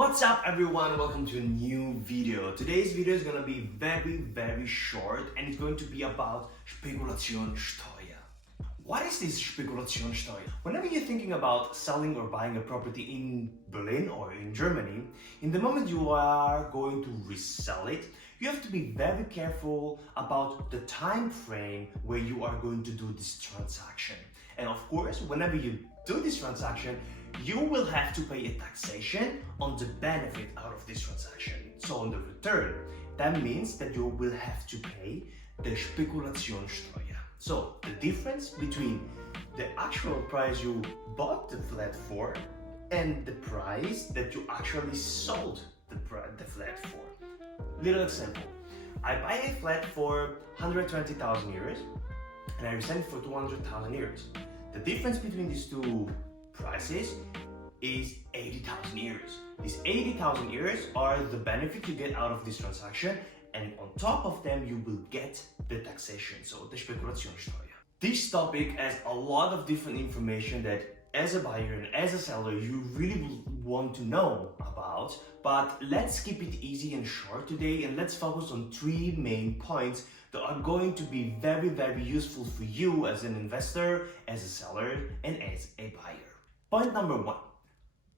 What's up everyone, welcome to a new video. Today's video is gonna be very short and it's going to be about Spekulation Steuer. What is this Spekulation Steuer? Whenever you're thinking about selling or buying a property in Berlin or in Germany, in the moment you are going to resell it, you have to be very careful about the time frame where you are going to do this transaction. And of course, whenever you do this transaction, you will have to pay a taxation on the benefit out of this transaction. So on the return, that means that you will have to pay the Spekulation Steuer. So the difference between the actual price you bought the flat for and the price that you actually sold the flat for. Little example, I buy a flat for 120,000 euros and I resell it for 200,000 euros. The difference between these two prices is 80,000 euros. These 80,000 euros are the benefit you get out of this transaction, and on top of them you will get the taxation, so the Spekulation Steuer. This topic has a lot of different information that as a buyer and as a seller you really want to know about, but let's keep it easy and short today and let's focus on three main points that are going to be very useful for you as an investor, as a seller, and as a buyer. Point number one.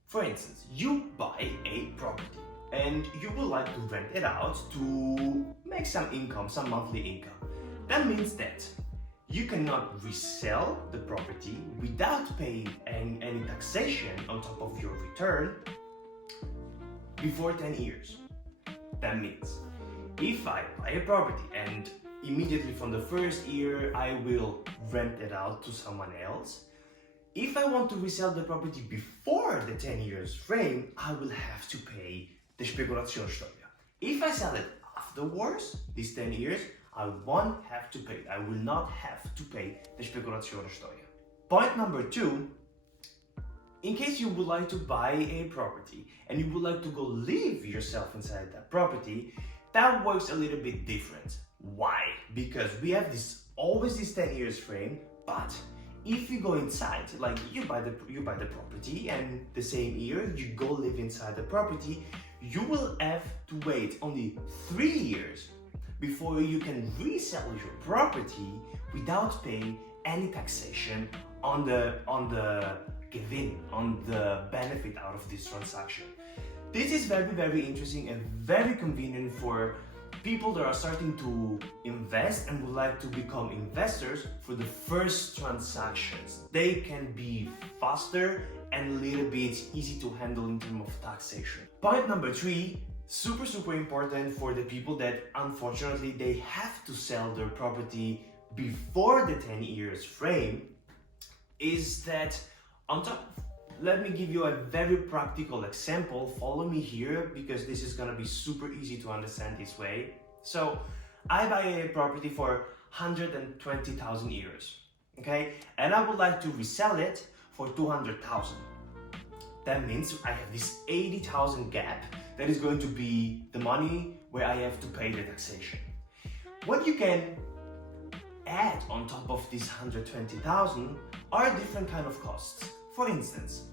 For instance, you buy a property and you would like to rent it out to make some income, some monthly income. That means that you cannot resell the property without paying any taxation on top of your return before 10 years. That means if I buy a property and immediately from the first year I will rent it out to someone else, if I want to resell the property before the 10 years frame, I will have to pay the Spekulation Steuer. If I sell it afterwards, these 10 years, I won't have to pay. I will not have to pay the Spekulation Steuer. Point number two, in case you would like to buy a property and you would like to go live yourself inside that property, that works a little bit different. Why? Because we have always this 10 years frame, but if you go inside, like you buy the property and the same year you go live inside the property, you will have to wait only 3 years before you can resell your property without paying any taxation on the benefit out of this transaction. This is very interesting and very convenient for people that are starting to invest and would like to become investors for the first transactions. They can be faster and a little bit easy to handle in terms of taxation. Point number three, super important for the people that unfortunately they have to sell their property before the 10 years frame, is that on top. Let me give you a very practical example. Follow me here because this is gonna be super easy to understand this way. So I buy a property for 120,000 euros, okay? And I would like to resell it for 200,000. That means I have this 80,000 gap that is going to be the money where I have to pay the taxation. What you can add on top of this 120,000 are different kind of costs. For instance,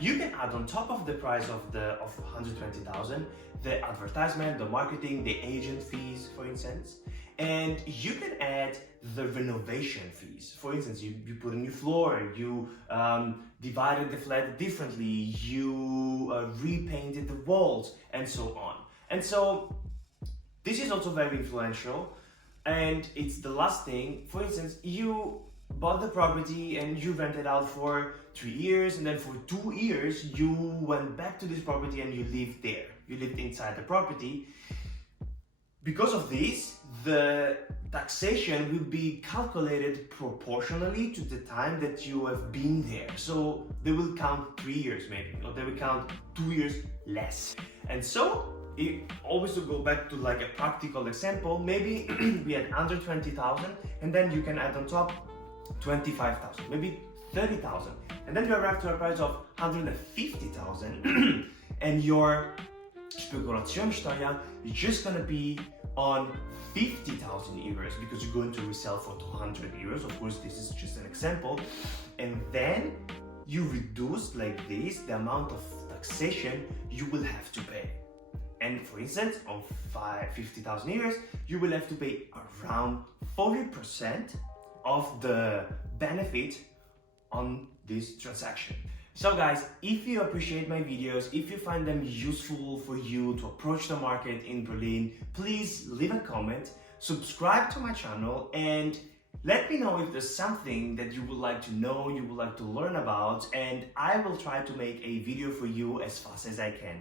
you can add on top of the price of 120,000 the advertisement, the marketing, the agent fees, for instance, and you can add the renovation fees. For instance, you put a new floor, you divided the flat differently, you repainted the walls, and so on. And so this is also very influential, and it's the last thing. For instance, you bought the property and you rented out for 3 years, and then for 2 years you went back to this property and you lived there. You lived inside the property. Because of this, the taxation will be calculated proportionally to the time that you have been there. So they will count 3 years maybe, or they will count 2 years less. And so, always to go back to like a practical example, maybe we had 120,000 and then you can add on top 25,000, maybe 30,000, and then you arrive to a price of 150,000 and your Spekulation Steuer is just gonna be on 50,000 euros because you're going to resell for 200 euros. Of course, this is just an example, and then you reduce like this the amount of taxation you will have to pay. And for instance, on 50,000 euros, you will have to pay around 40% of the benefit on this transaction. So guys, if you appreciate my videos, if you find them useful for you to approach the market in Berlin, please leave a comment, subscribe to my channel, and let me know if there's something that you would like to know, you would like to learn about, and I will try to make a video for you as fast as I can.